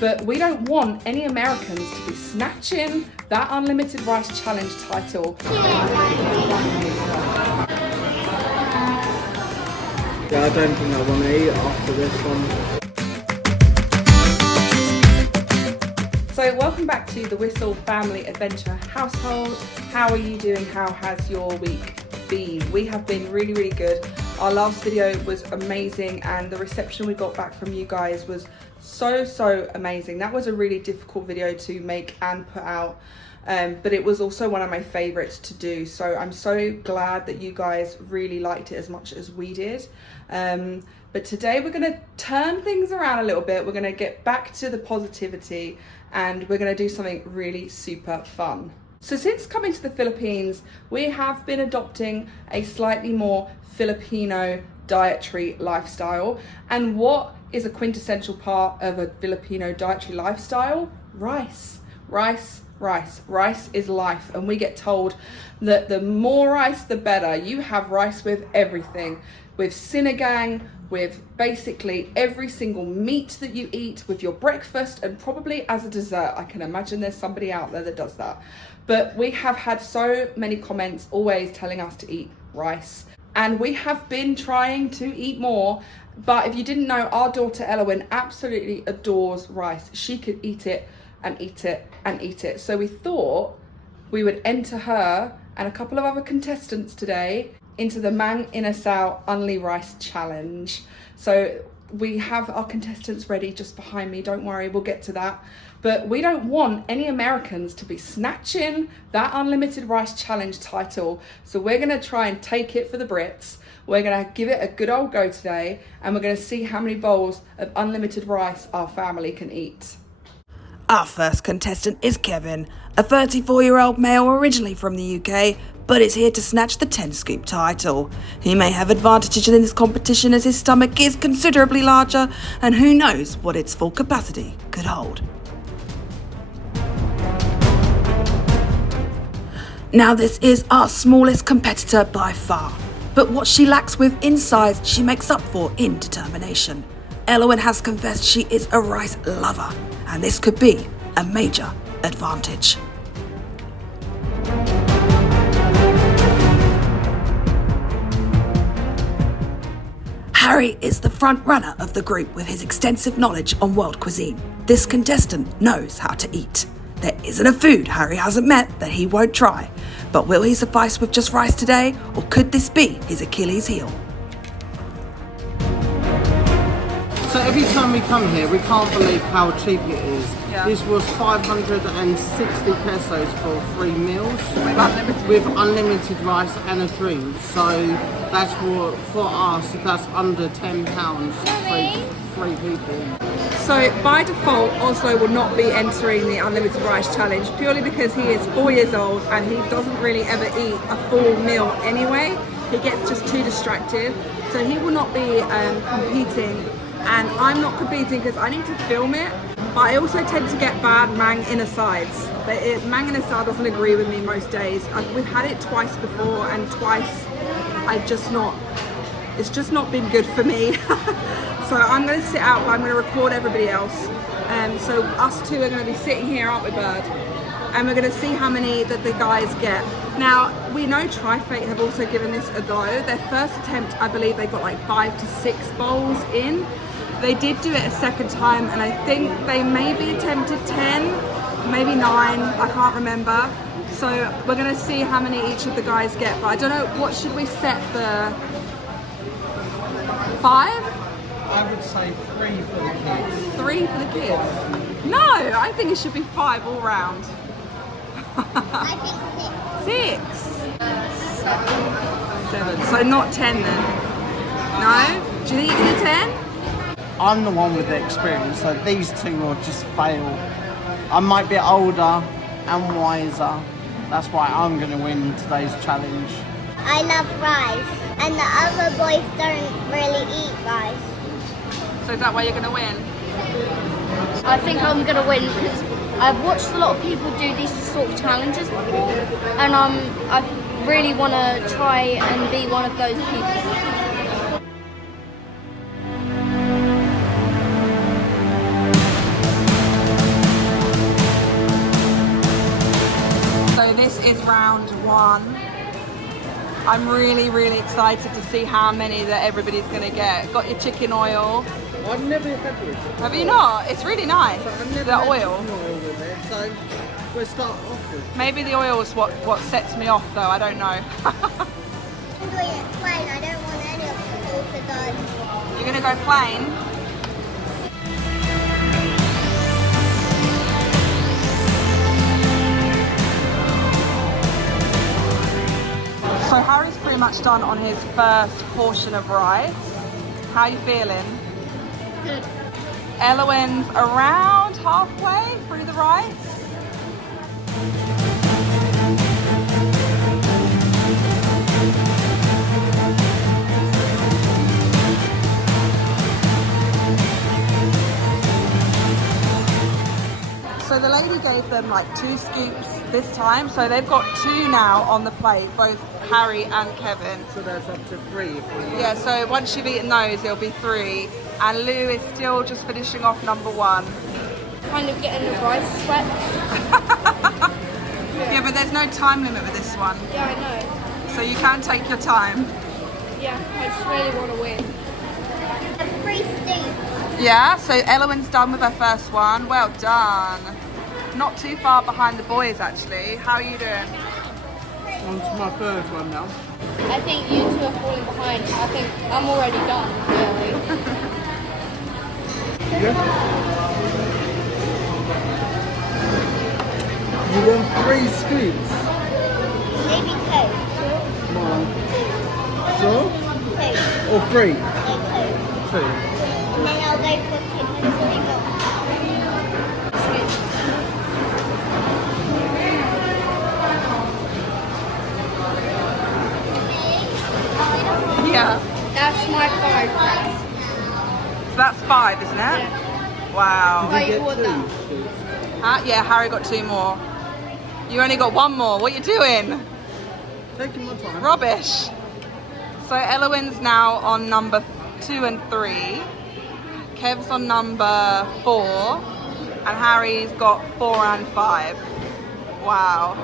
but we don't want any Americans to be snatching that unlimited rice challenge title. Yeah, I don't think I want to eat after this one. So welcome back to the Wistl Family Adventure household. How are you doing? How has your week been? We have been really, really good. Our last video was amazing and the reception we got back from you guys was so amazing. That was a really difficult video to make and put out, but it was also one of my favorites to do. So I'm so glad that you guys really liked it as much as we did. But today we're going to turn things around a little bit. We're going to get back to the positivity and we're going to do something really super fun. So since coming to the Philippines, we have been adopting a slightly more Filipino dietary lifestyle. And what is a quintessential part of a Filipino dietary lifestyle? Rice. Rice is life, and we get told that the more rice the better. You have rice with everything, with sinigang, with basically every single meat that you eat, with your breakfast, and probably as a dessert. I can imagine there's somebody out there that does that. But we have had so many comments always telling us to eat rice, and we have been trying to eat more. But if you didn't know, our daughter Elowen absolutely adores rice. She could eat it and eat it and eat it. So we thought we would enter her and a couple of other contestants today into the Mang Inasal Only Rice Challenge. So we have our contestants ready just behind me. Don't worry, we'll get to that. But we don't want any Americans to be snatching that unlimited rice challenge title. So we're gonna try and take it for the Brits. We're gonna give it a good old go today, and we're gonna see how many bowls of unlimited rice our family can eat. Our first contestant is Kevin, a 34-year-old male originally from the UK, but is here to snatch the 10-scoop title. He may have advantages in this competition as his stomach is considerably larger, and who knows what its full capacity could hold. Now this is our smallest competitor by far, but what she lacks within size she makes up for in determination. Elowen has confessed she is a rice lover, and this could be a major advantage. Harry is the front runner of the group with his extensive knowledge on world cuisine. This contestant knows how to eat. There isn't a food Harry hasn't met that he won't try, but will he suffice with just rice today, or could this be his Achilles heel? So every time we come here, we can't believe how cheap it is. Yeah. This was 560 pesos for 3 meals. unlimited. With unlimited rice and a drink. So that's what, for us, that's under £10 for 3 people. So by default, Oslo will not be entering the unlimited rice challenge purely because he is 4 years old and he doesn't really ever eat a full meal anyway. He gets just too distracted. So he will not be competing. And I'm not competing because I need to film it, but I also tend to get bad Mang Inasals. Mang Inasal doesn't agree with me most days. We've had it twice before, and twice it's just not been good for me. So I'm going to sit out, but I'm going to record everybody else. So us two are going to be sitting here, aren't we, Bird? And we're going to see how many that the guys get. Now, we know Tri-Fate have also given this a go. Their first attempt, I believe they got like 5 to 6 bowls in. They did do it a second time, and I think they maybe attempted 10, maybe 9, I can't remember. So we're going to see how many each of the guys get, but I don't know, what should we set the 5? I would say 3 for the kids. 3 for the kids? No, I think it should be 5 all round. I think 6. 7. So not 10 then? No? Do you think you can do 10? I'm the one with the experience, so these two will just fail. I might be older and wiser. That's why I'm going to win today's challenge. I love rice, and the other boys don't really eat rice. So is that why you're going to win? I think I'm going to win because I've watched a lot of people do these sort of challenges before, and I really want to try and be one of those people. is round 1. I'm really, really excited to see how many that everybody's gonna get. Got your chicken oil. I've never had this. Have you not? It's really nice. I've never The had oil. chicken oil with it, so we'll start off with. Maybe the oil is what sets me off though, I don't know. I'm doing it plain. I don't want any of the sauce done. You're gonna go plain? So Harry's pretty much done on his first portion of rice. How are you feeling? Good. Elowin's around halfway through the rice. So the lady gave them like 2 scoops this time, so they've got 2 now on the plate, both Harry and Kevin. So that's up to 3 if we Yeah, so once you've eaten those, it'll be 3. And Lou is still just finishing off number 1. Kind of getting the rice sweat. Yeah, but there's no time limit with this one, Yeah, I know. so you can take your time. Yeah, I just really want to win. A free steak. Yeah, so Elowin's done with her first one. Well done. Not too far behind the boys, actually. How are you doing? on to my first one now. I think you 2 are falling behind. I think I'm already done, really. You want 3 scoops? Maybe 2. Come on. So? 2. Or 3? Maybe 2. 2. And then I'll go for 2 more. Yeah. That's my 5. So that's 5, isn't it? Yeah. Wow. Wait, Get what 2 that? scoops. Yeah, Harry got 2 more. You only got 1 more. What are you doing? Taking my time. Rubbish. So Elowin's now on number 2 and 3. Kev's on number 4. And Harry's got 4 and 5. Wow.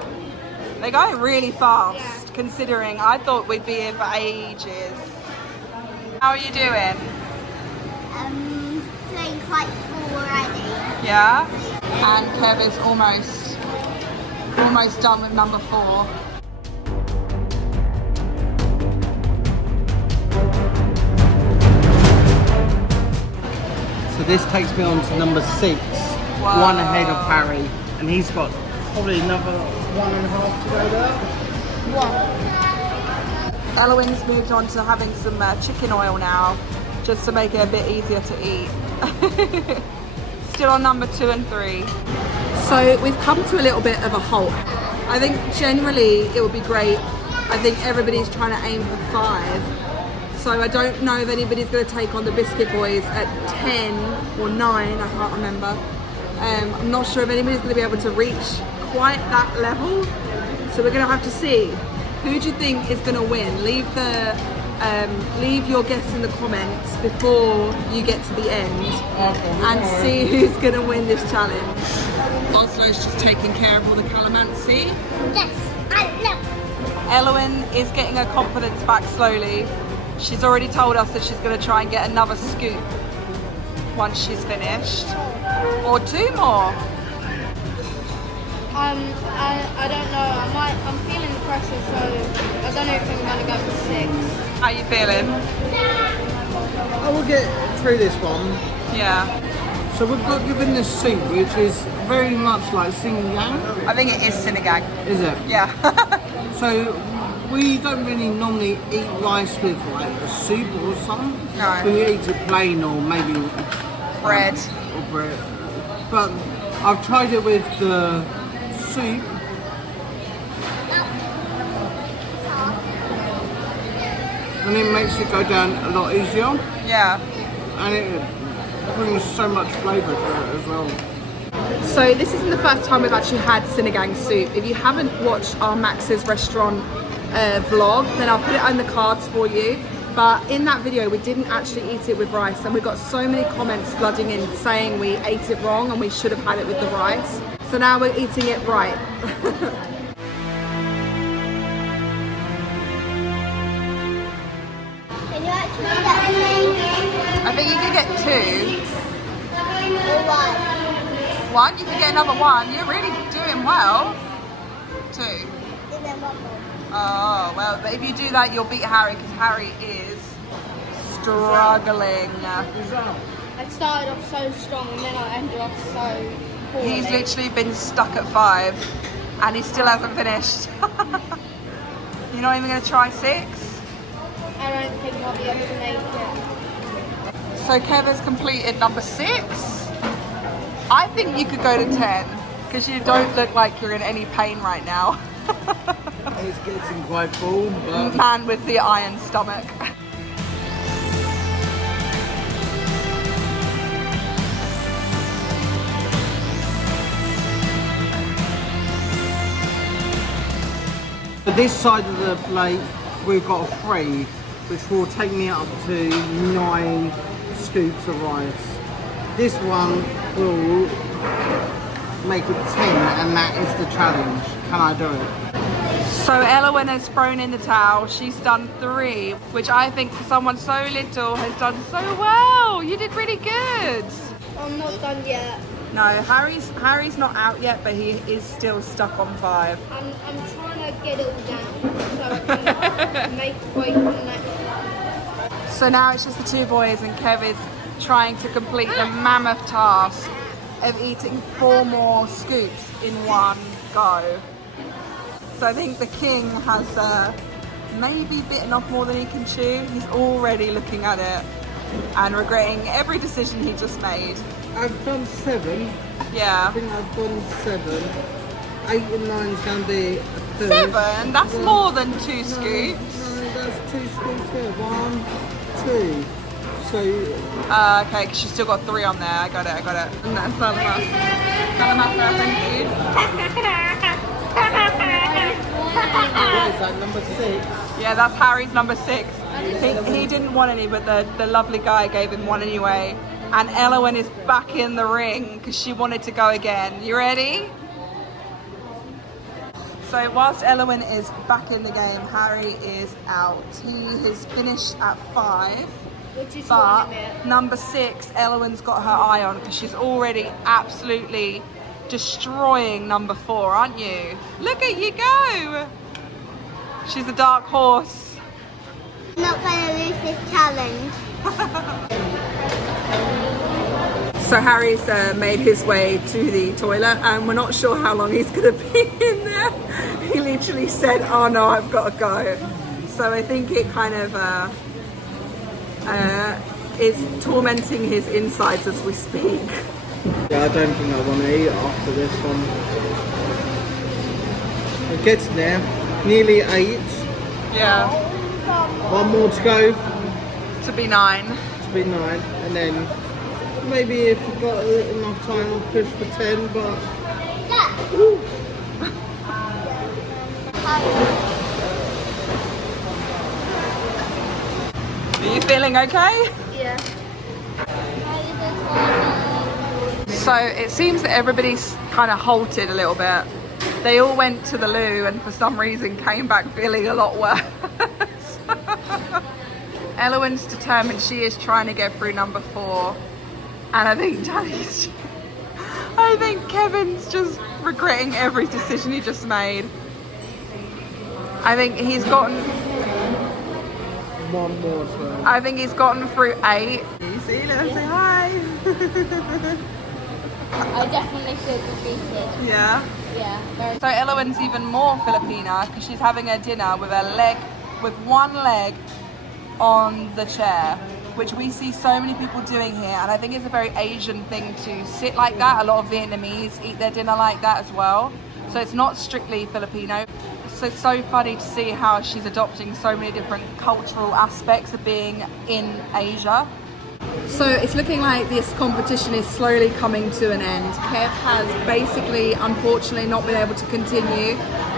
They're going really fast, considering I thought we'd be here for ages. How are you doing? Playing quite full already. Yeah? And Kev is almost done with number 4. So this takes me on to number 6. Wow. 1 ahead of Harry. And he's got probably another 1.5 to go there. Elowin's moved on to having some chicken oil now, just to make it a bit easier to eat. Still on number 2 and 3. So we've come to a little bit of a halt. I think generally it would be great. I think everybody's trying to aim for 5. So I don't know if anybody's going to take on the Biscuit Boys at 10 or 9, I can't remember. I'm not sure if anybody's going to be able to reach quite that level. So we're going to have to see. Who do you think is going to win? Leave your guess in the comments before you get to the end and see who's going to win this challenge. Oslo's just taking care of all the calamansi. Yes, I love. Elowin is getting her confidence back slowly. She's already told us that she's going to try and get another scoop once she's finished. Or 2 more. I don't know. I'm feeling the pressure, so I don't know if I'm going to go for 6. How are you feeling? I will get through this one. Yeah. So we've got given this soup, which is very much like sinigang. I think it is sinigang. Is it? Yeah. So we don't really normally eat rice with like a soup or something. No. We eat it plain or maybe Bread. Or bread. But I've tried it with the soup. And it makes it go down a lot easier. Yeah. And it brings so much flavour to it as well. So this isn't the first time we've actually had sinigang soup. If you haven't watched our Max's restaurant vlog, then I'll put it on the cards for you. But in that video, we didn't actually eat it with rice, and we got so many comments flooding in saying we ate it wrong and we should have had it with the rice. So now we're eating it right. think you can get 2. Or one. 1, you can get another 1. You're really doing well. 2. And then one more. Oh, well, but if you do that, you'll beat Harry because Harry is struggling. I started off so strong and then I ended off so poorly. He's literally been stuck at 5 and he still hasn't finished. You're not even going to try 6? I don't think I'll be able to make it. So Kevin's completed number 6. I think you could go to 10 because you don't look like you're in any pain right now. It's getting quite full, but Man with the iron stomach. for this side of the plate, we've got a 3, which will take me up to 9 scoops of rice. This one will make it 10, and that is the challenge. Can I do it? So Elowen has thrown in the towel. She's done 3, which I think for someone so little has done so well. You did really good. I'm not done yet. No, Harry's not out yet, but he is still stuck on 5. I'm trying to get it all down so I can make way for the next one. So now it's just the 2 boys, and Kev is trying to complete the mammoth task of eating 4 more scoops in one go. So I think the king has maybe bitten off more than he can chew. He's already looking at it and regretting every decision he just made. I've done 7. Yeah. I think I've done 7. 8 and 9 can be a third. 7? That's more than 2 scoops. No, that's 2 scoops there. 1, 2. So Okay, because she's still got 3 on there. I got it. And that's Salamasa, thank you. what is that, number 6? Yeah, that's Harry's number 6. He didn't want any, but the lovely guy gave him 1 anyway. And Elowen is back in the ring because she wanted to go again. You ready? So whilst Elowen is back in the game, Harry is out. He has finished at 5. Which is But your limit. number 6, Elowen's got her eye on because she's already absolutely destroying number 4, aren't you? Look at you go! She's a dark horse. I'm not going to lose this challenge. So Harry's made his way to the toilet and we're not sure how long he's going to be in there. He literally said, oh no, I've got to go. So I think it kind of is tormenting his insides as we speak. Yeah, I don't think I want to eat after this one. It gets there. Nearly 8. Yeah, 1 more to go to be 9. to be 9. And then maybe if we've got enough time I'll push for 10, but... Woo. Are you feeling okay? Yeah. So it seems that everybody's kind of halted a little bit. They all went to the loo and for some reason came back feeling a lot worse. Elowen's determined. She is trying to get through number 4. And I think I think Kevin's just regretting every decision he just made. I think he's gotten... 1 more time. I think he's gotten through 8. You see, let us say hi. I definitely feel defeated. Yeah. Yeah, very. So Elowen's even more Filipina because she's having her dinner with with 1 leg on the chair, which we see so many people doing here, and I think it's a very Asian thing to sit like that. A lot of Vietnamese eat their dinner like that as well. So it's not strictly Filipino. So it's so funny to see how she's adopting so many different cultural aspects of being in Asia. So it's looking like this competition is slowly coming to an end. Kev has basically, unfortunately, not been able to continue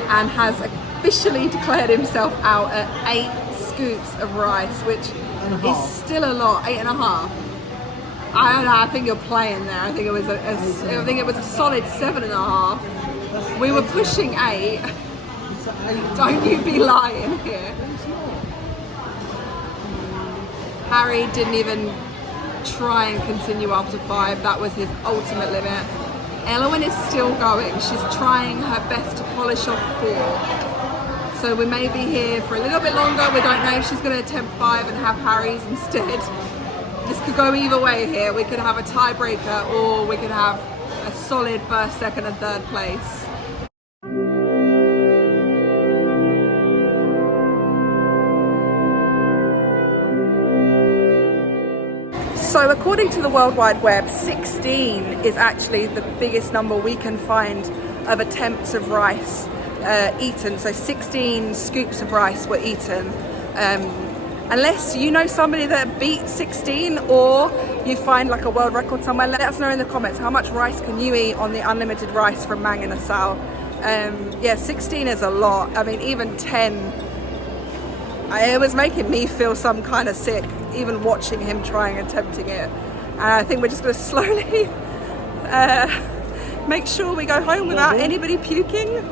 and has officially declared himself out at 8 scoops of rice, which is still a lot. 8.5. I don't know. I think you're playing there. I think it was a solid 7.5. We were pushing 8. Don't you be lying here. Harry didn't even try and continue after 5. That was his ultimate limit. Elowen is still going. She's trying her best to polish off 4. So we may be here for a little bit longer. We don't know if she's going to attempt 5 and have Harry's instead. This could go either way here. We could have a tiebreaker, or we could have a solid first, second and third place. So according to the World Wide Web, 16 is actually the biggest number we can find of attempts of rice eaten. So 16 scoops of rice were eaten. Unless you know somebody that beat 16, or you find like a world record somewhere, let us know in the comments how much rice can you eat on the unlimited rice from Mang Inasal. Yeah, 16 is a lot. I mean, even 10, it was making me feel some kind of sick, even watching him trying and attempting it. And I think we're just going to slowly make sure we go home without anybody puking.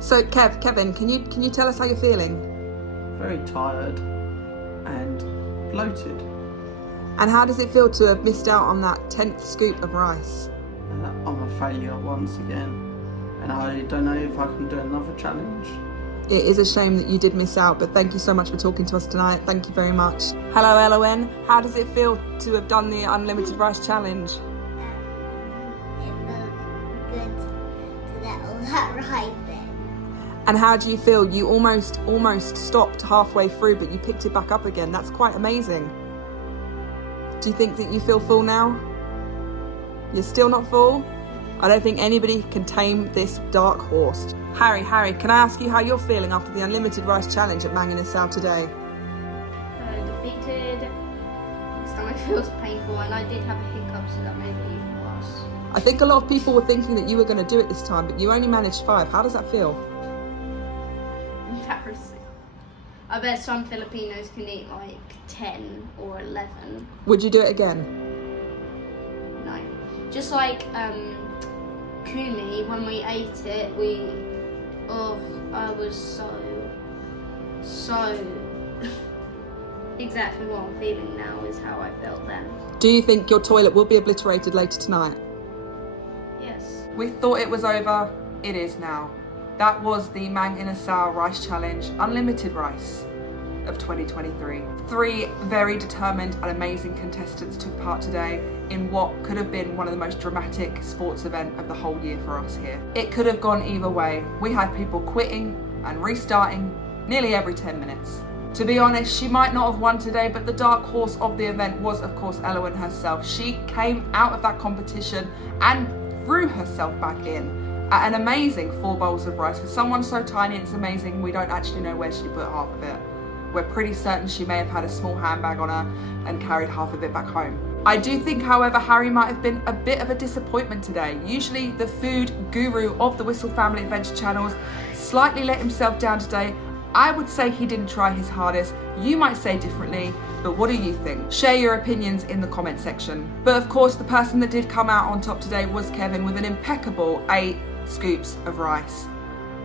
So Kevin, can you tell us how you're feeling? Very tired and bloated. And how does it feel to have missed out on that 10th scoop of rice? I'm a failure once again, and I don't know if I can do another challenge. It is a shame that you did miss out, but thank you so much for talking to us tonight. Thank you very much. Hello, Elowen. How does it feel to have done the unlimited rice challenge? It felt good to let all that rice in. And how do you feel? You almost stopped halfway through, but you picked it back up again. That's quite amazing. Do you think that you feel full now? You're still not full? I don't think anybody can tame this dark horse. Harry, can I ask you how you're feeling after the unlimited rice challenge at Mang Inasal today? Defeated. My stomach feels painful, and I did have a hiccup, so that made it even worse. I think a lot of people were thinking that you were going to do it this time, but you only managed 5. How does that feel? Embarrassing. I bet some Filipinos can eat like 10 or 11. Would you do it again? No. Just like Kumi, when we ate it, I was so exactly what I'm feeling now is how I felt then. Do you think your toilet will be obliterated later tonight? Yes. We thought it was over. It is now. That was the Mang Inasal Rice Challenge, unlimited rice of 2023. 3 very determined and amazing contestants took part today in what could have been one of the most dramatic sports event of the whole year for us here. It could have gone either way. We had people quitting and restarting nearly every 10 minutes. To be honest, she might not have won today, but the dark horse of the event was, of course, Elowen herself. She came out of that competition and threw herself back in at an amazing 4 bowls of rice. For someone so tiny, it's amazing. We don't actually know where she put half of it. We're pretty certain she may have had a small handbag on her and carried half of it back home. I do think, however, Harry might have been a bit of a disappointment today. Usually the food guru of the Wistl Family Adventure channels slightly let himself down today. I would say he didn't try his hardest. You might say differently, but what do you think? Share your opinions in the comment section. But of course, the person that did come out on top today was Kevin with an impeccable 8 scoops of rice.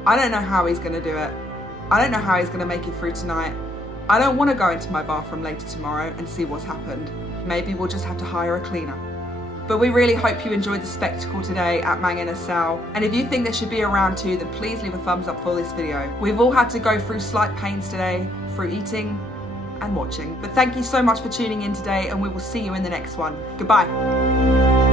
I don't know how he's gonna do it. I don't know how he's gonna make it through tonight. I don't want to go into my bathroom later tomorrow and see what's happened. Maybe we'll just have to hire a cleaner. But we really hope you enjoyed the spectacle today at Mang Inasal. And if you think there should be a round 2, then please leave a thumbs up for this video. We've all had to go through slight pains today through eating and watching. But thank you so much for tuning in today, and we will see you in the next one. Goodbye.